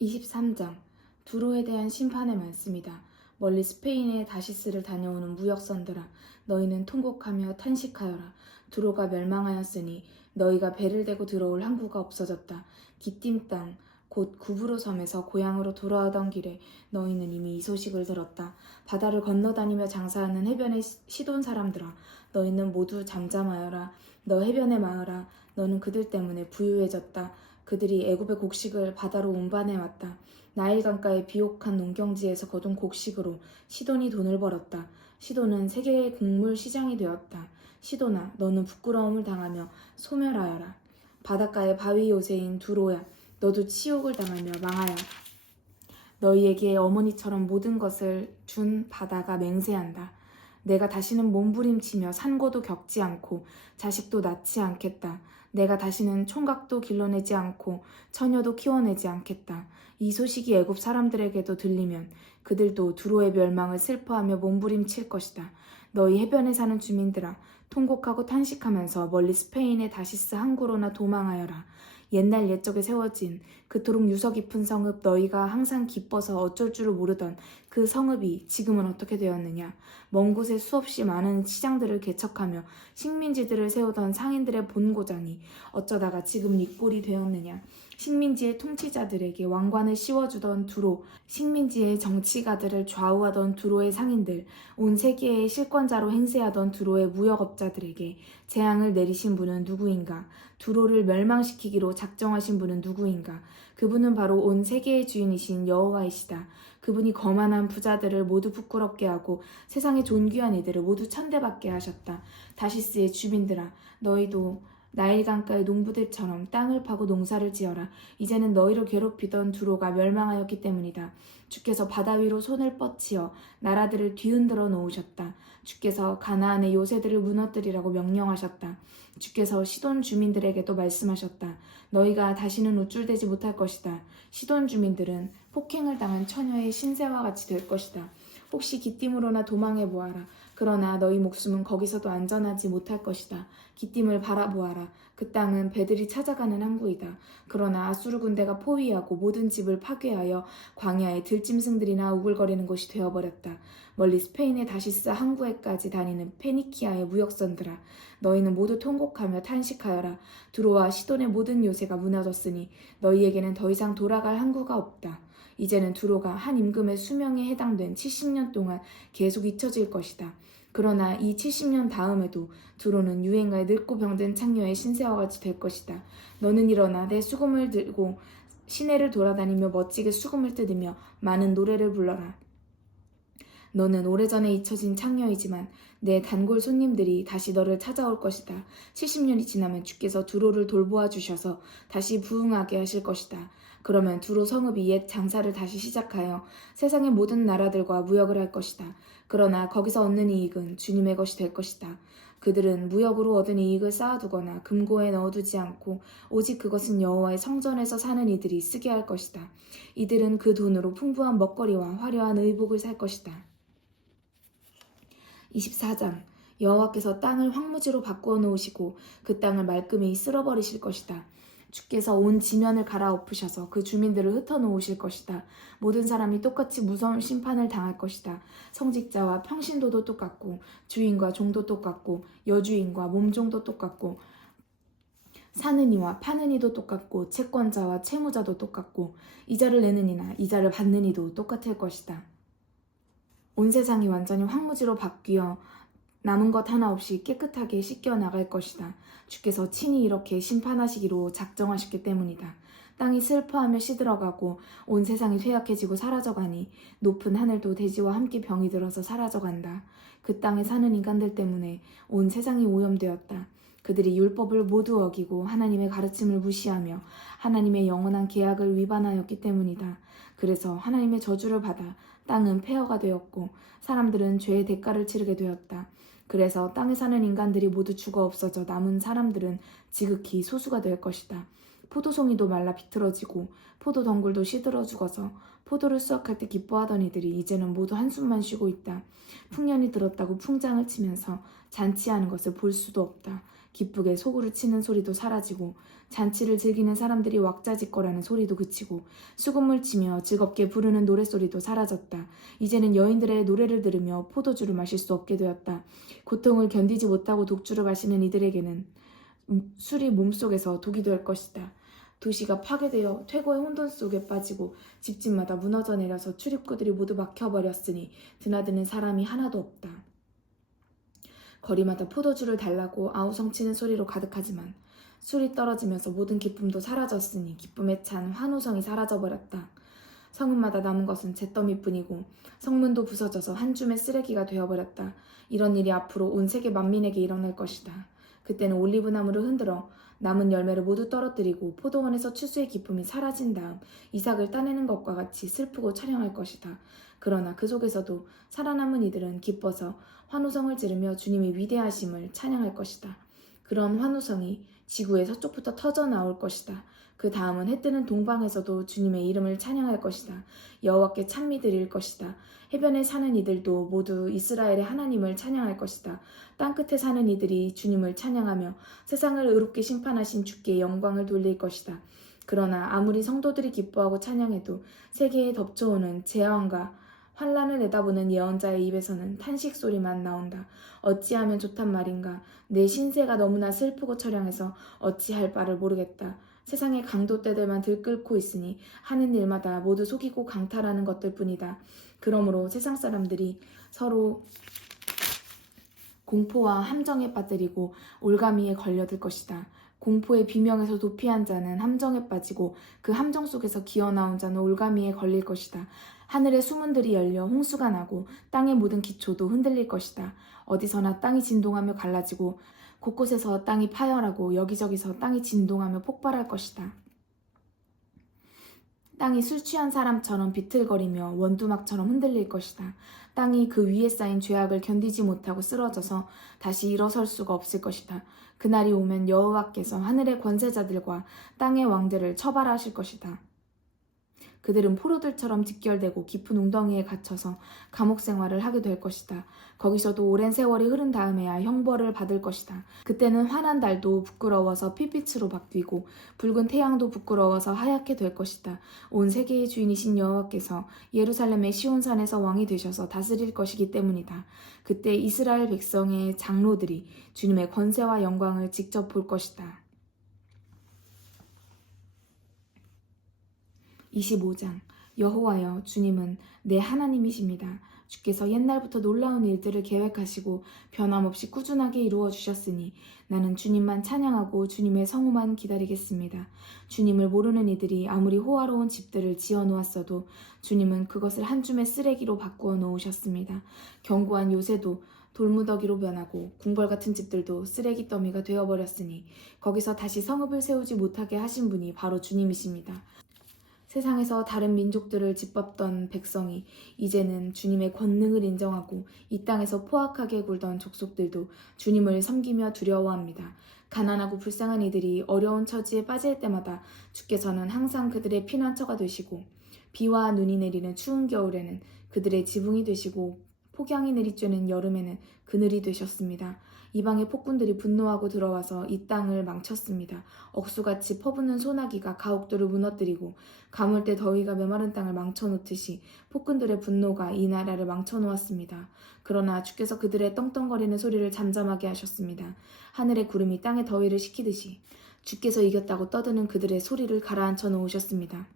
23장 두로에 대한 심판의 말씀이다. 멀리 스페인의 다시스를 다녀오는 무역선들아 너희는 통곡하며 탄식하여라. 두로가 멸망하였으니 너희가 배를 대고 들어올 항구가 없어졌다. 기띔 땅 곧 구브로 섬에서 고향으로 돌아오던 길에 너희는 이미 이 소식을 들었다. 바다를 건너다니며 장사하는 해변의 시- 시돈 사람들아 너희는 모두 잠잠하여라. 너 해변의 마을아 너는 그들 때문에 부유해졌다. 그들이 애굽의 곡식을 바다로 운반해 왔다. 나일 강가의 비옥한 농경지에서 거둔 곡식으로 시돈이 돈을 벌었다. 시돈은 세계의 곡물 시장이 되었다. 시돈아, 너는 부끄러움을 당하며 소멸하여라. 바닷가의 바위 요새인 두로야, 너도 치욕을 당하며 망하여. 너희에게 어머니처럼 모든 것을 준 바다가 맹세한다. 내가 다시는 몸부림치며 산고도 겪지 않고 자식도 낳지 않겠다. 내가 다시는 총각도 길러내지 않고 처녀도 키워내지 않겠다. 이 소식이 애굽 사람들에게도 들리면 그들도 두로의 멸망을 슬퍼하며 몸부림칠 것이다. 너희 해변에 사는 주민들아, 통곡하고 탄식하면서 멀리 스페인의 다시스 항구로나 도망하여라. 옛날 옛적에 세워진 그토록 유서 깊은 성읍 너희가 항상 기뻐서 어쩔 줄을 모르던 그 성읍이 지금은 어떻게 되었느냐? 먼 곳에 수없이 많은 시장들을 개척하며 식민지들을 세우던 상인들의 본고장이 어쩌다가 지금 이 꼴이 되었느냐? 식민지의 통치자들에게 왕관을 씌워주던 두로, 식민지의 정치가들을 좌우하던 두로의 상인들, 온 세계의 실권자로 행세하던 두로의 무역업자들에게 재앙을 내리신 분은 누구인가? 두로를 멸망시키기로 작정하신 분은 누구인가? 그분은 바로 온 세계의 주인이신 여호와이시다. 그분이 거만한 부자들을 모두 부끄럽게 하고 세상의 존귀한 이들을 모두 천대받게 하셨다. 다시스의 주민들아, 너희도 나일 강가의 농부들처럼 땅을 파고 농사를 지어라. 이제는 너희를 괴롭히던 두로가 멸망하였기 때문이다. 주께서 바다 위로 손을 뻗치어 나라들을 뒤흔들어 놓으셨다. 주께서 가나안의 요새들을 무너뜨리라고 명령하셨다. 주께서 시돈 주민들에게도 말씀하셨다. 너희가 다시는 우쭐대지 못할 것이다. 시돈 주민들은 폭행을 당한 처녀의 신세와 같이 될 것이다. 혹시 기띔으로나 도망해 보아라. 그러나 너희 목숨은 거기서도 안전하지 못할 것이다. 기띔을 바라보아라. 그 땅은 배들이 찾아가는 항구이다. 그러나 아수르 군대가 포위하고 모든 집을 파괴하여 광야에 들짐승들이나 우글거리는 곳이 되어버렸다. 멀리 스페인의 다시스 항구에까지 다니는 페니키아의 무역선들아. 너희는 모두 통곡하며 탄식하여라. 두로와 시돈의 모든 요새가 무너졌으니 너희에게는 더 이상 돌아갈 항구가 없다. 이제는 두로가 한 임금의 수명에 해당된 70년 동안 계속 잊혀질 것이다. 그러나 이 70년 다음에도 두로는 유행가의 늙고 병든 창녀의 신세와 같이 될 것이다. 너는 일어나 내 수금을 들고 시내를 돌아다니며 멋지게 수금을 뜯으며 많은 노래를 불러라. 너는 오래전에 잊혀진 창녀이지만 내 단골 손님들이 다시 너를 찾아올 것이다. 70년이 지나면 주께서 두로를 돌보아 주셔서 다시 부흥하게 하실 것이다. 그러면 두로 성읍이 옛 장사를 다시 시작하여 세상의 모든 나라들과 무역을 할 것이다. 그러나 거기서 얻는 이익은 주님의 것이 될 것이다. 그들은 무역으로 얻은 이익을 쌓아두거나 금고에 넣어두지 않고 오직 그것은 여호와의 성전에서 사는 이들이 쓰게 할 것이다. 이들은 그 돈으로 풍부한 먹거리와 화려한 의복을 살 것이다. 24장 여호와께서 땅을 황무지로 바꾸어 놓으시고 그 땅을 말끔히 쓸어버리실 것이다. 주께서 온 지면을 갈아엎으셔서 그 주민들을 흩어놓으실 것이다. 모든 사람이 똑같이 무서운 심판을 당할 것이다. 성직자와 평신도도 똑같고 주인과 종도 똑같고 여주인과 몸종도 똑같고 사는 이와 파는 이도 똑같고 채권자와 채무자도 똑같고 이자를 내는 이나 이자를 받는 이도 똑같을 것이다. 온 세상이 완전히 황무지로 바뀌어 남은 것 하나 없이 깨끗하게 씻겨 나갈 것이다. 주께서 친히 이렇게 심판하시기로 작정하셨기 때문이다. 땅이 슬퍼하며 시들어가고 온 세상이 쇠약해지고 사라져가니 높은 하늘도 대지와 함께 병이 들어서 사라져간다. 그 땅에 사는 인간들 때문에 온 세상이 오염되었다. 그들이 율법을 모두 어기고 하나님의 가르침을 무시하며 하나님의 영원한 계약을 위반하였기 때문이다. 그래서 하나님의 저주를 받아 땅은 폐허가 되었고 사람들은 죄의 대가를 치르게 되었다. 그래서 땅에 사는 인간들이 모두 죽어 없어져 남은 사람들은 지극히 소수가 될 것이다. 포도송이도 말라 비틀어지고 포도 덩굴도 시들어 죽어서 포도를 수확할 때 기뻐하던 이들이 이제는 모두 한숨만 쉬고 있다. 풍년이 들었다고 풍장을 치면서 잔치하는 것을 볼 수도 없다. 기쁘게 소구를 치는 소리도 사라지고 잔치를 즐기는 사람들이 왁자지껄하는 소리도 그치고 수금을 치며 즐겁게 부르는 노랫소리도 사라졌다. 이제는 여인들의 노래를 들으며 포도주를 마실 수 없게 되었다. 고통을 견디지 못하고 독주를 마시는 이들에게는 음, 술이 몸속에서 독이 될 것이다. 도시가 파괴되어 퇴거의 혼돈 속에 빠지고 집집마다 무너져 내려서 출입구들이 모두 막혀버렸으니 드나드는 사람이 하나도 없다. 거리마다 포도주를 달라고 아우성치는 소리로 가득하지만 술이 떨어지면서 모든 기쁨도 사라졌으니 기쁨에 찬 환호성이 사라져버렸다. 성문마다 남은 것은 잿더미뿐이고 성문도 부서져서 한 줌의 쓰레기가 되어버렸다. 이런 일이 앞으로 온 세계 만민에게 일어날 것이다. 그때는 올리브나무를 흔들어 남은 열매를 모두 떨어뜨리고 포도원에서 추수의 기쁨이 사라진 다음 이삭을 따내는 것과 같이 슬프고 찬양할 것이다. 그러나 그 속에서도 살아남은 이들은 기뻐서 환호성을 지르며 주님의 위대하심을 찬양할 것이다. 그런 환호성이 지구의 서쪽부터 터져 나올 것이다. 그 다음은 해 뜨는 동방에서도 주님의 이름을 찬양할 것이다. 여호와께 찬미 드릴 것이다. 해변에 사는 이들도 모두 이스라엘의 하나님을 찬양할 것이다. 땅 끝에 사는 이들이 주님을 찬양하며 세상을 의롭게 심판하신 주께 영광을 돌릴 것이다. 그러나 아무리 성도들이 기뻐하고 찬양해도 세계에 덮쳐오는 재앙과 환란을 내다보는 예언자의 입에서는 탄식 소리만 나온다. 어찌하면 좋단 말인가. 내 신세가 너무나 슬프고 처량해서 어찌할 바를 모르겠다. 세상의 강도 때들만 들끓고 있으니 하는 일마다 모두 속이고 강탈하는 것들 뿐이다. 그러므로 세상 사람들이 서로 공포와 함정에 빠뜨리고 올가미에 걸려들 것이다. 공포의 비명에서 도피한 자는 함정에 빠지고 그 함정 속에서 기어나온 자는 올가미에 걸릴 것이다. 하늘의 수문들이 열려 홍수가 나고 땅의 모든 기초도 흔들릴 것이다. 어디서나 땅이 진동하며 갈라지고 곳곳에서 땅이 파열하고 여기저기서 땅이 진동하며 폭발할 것이다. 땅이 술 취한 사람처럼 비틀거리며 원두막처럼 흔들릴 것이다. 땅이 그 위에 쌓인 죄악을 견디지 못하고 쓰러져서 다시 일어설 수가 없을 것이다. 그날이 오면 여호와께서 하늘의 권세자들과 땅의 왕들을 처벌하실 것이다. 그들은 포로들처럼 직결되고 깊은 웅덩이에 갇혀서 감옥 생활을 하게 될 것이다. 거기서도 오랜 세월이 흐른 다음에야 형벌을 받을 것이다. 그때는 환한 달도 부끄러워서 핏빛으로 바뀌고 붉은 태양도 부끄러워서 하얗게 될 것이다. 온 세계의 주인이신 여호와께서 예루살렘의 시온산에서 왕이 되셔서 다스릴 것이기 때문이다. 그때 이스라엘 백성의 장로들이 주님의 권세와 영광을 직접 볼 것이다. 25장 여호와여 주님은 내 하나님이십니다. 주께서 옛날부터 놀라운 일들을 계획하시고 변함없이 꾸준하게 이루어 주셨으니 나는 주님만 찬양하고 주님의 성우만 기다리겠습니다. 주님을 모르는 이들이 아무리 호화로운 집들을 지어 놓았어도 주님은 그것을 한 줌의 쓰레기로 바꾸어 놓으셨습니다. 견고한 요새도 돌무더기로 변하고 궁궐 같은 집들도 쓰레기 더미가 되어버렸으니 거기서 다시 성읍을 세우지 못하게 하신 분이 바로 주님이십니다. 세상에서 다른 민족들을 짓밟던 백성이 이제는 주님의 권능을 인정하고 이 땅에서 포악하게 굴던 족속들도 주님을 섬기며 두려워합니다. 가난하고 불쌍한 이들이 어려운 처지에 빠질 때마다 주께서는 항상 그들의 피난처가 되시고 비와 눈이 내리는 추운 겨울에는 그들의 지붕이 되시고 폭양이 내리쬐는 여름에는 그늘이 되셨습니다. 이방의 폭군들이 분노하고 들어와서 이 땅을 망쳤습니다. 억수같이 퍼붓는 소나기가 가옥들을 무너뜨리고 가물 때 더위가 메마른 땅을 망쳐놓듯이 폭군들의 분노가 이 나라를 망쳐놓았습니다. 그러나 주께서 그들의 떵떵거리는 소리를 잠잠하게 하셨습니다. 하늘의 구름이 땅의 더위를 식히듯이 주께서 이겼다고 떠드는 그들의 소리를 가라앉혀 놓으셨습니다.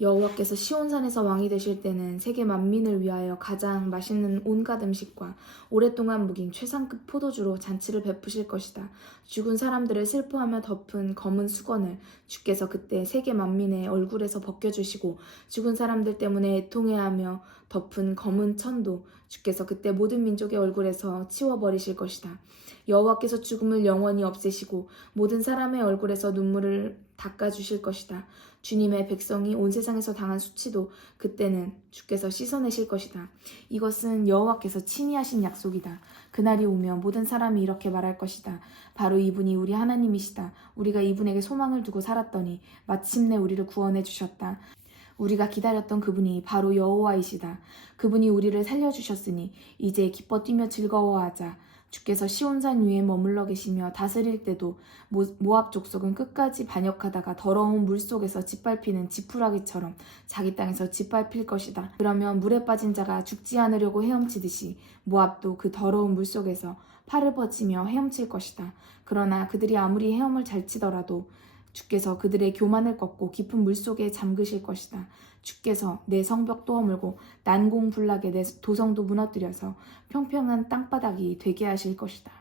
여호와께서 시온산에서 왕이 되실 때는 세계 만민을 위하여 가장 맛있는 온갖 음식과 오랫동안 묵인 최상급 포도주로 잔치를 베푸실 것이다. 죽은 사람들을 슬퍼하며 덮은 검은 수건을 주께서 그때 세계 만민의 얼굴에서 벗겨주시고 죽은 사람들 때문에 애통해하며 덮은 검은 천도 주께서 그때 모든 민족의 얼굴에서 치워버리실 것이다. 여호와께서 죽음을 영원히 없애시고 모든 사람의 얼굴에서 눈물을 닦아주실 것이다. 주님의 백성이 온 세상에서 당한 수치도 그때는 주께서 씻어내실 것이다. 이것은 여호와께서 친히 하신 약속이다. 그날이 오면 모든 사람이 이렇게 말할 것이다. 바로 이분이 우리 하나님이시다. 우리가 이분에게 소망을 두고 살았더니 마침내 우리를 구원해 주셨다. 우리가 기다렸던 그분이 바로 여호와이시다. 그분이 우리를 살려주셨으니 이제 기뻐 뛰며 즐거워하자. 주께서 시온산 위에 머물러 계시며 다스릴 때도 모, 모압 족속은 끝까지 반역하다가 더러운 물 속에서 짓밟히는 지푸라기처럼 자기 땅에서 짓밟힐 것이다. 그러면 물에 빠진 자가 죽지 않으려고 헤엄치듯이 모압도 그 더러운 물 속에서 팔을 뻗치며 헤엄칠 것이다. 그러나 그들이 아무리 헤엄을 잘 치더라도 주께서 그들의 교만을 꺾고 깊은 물 속에 잠그실 것이다. 주께서 내 성벽도 허물고 난공불락에 내 도성도 무너뜨려서 평평한 땅바닥이 되게 하실 것이다.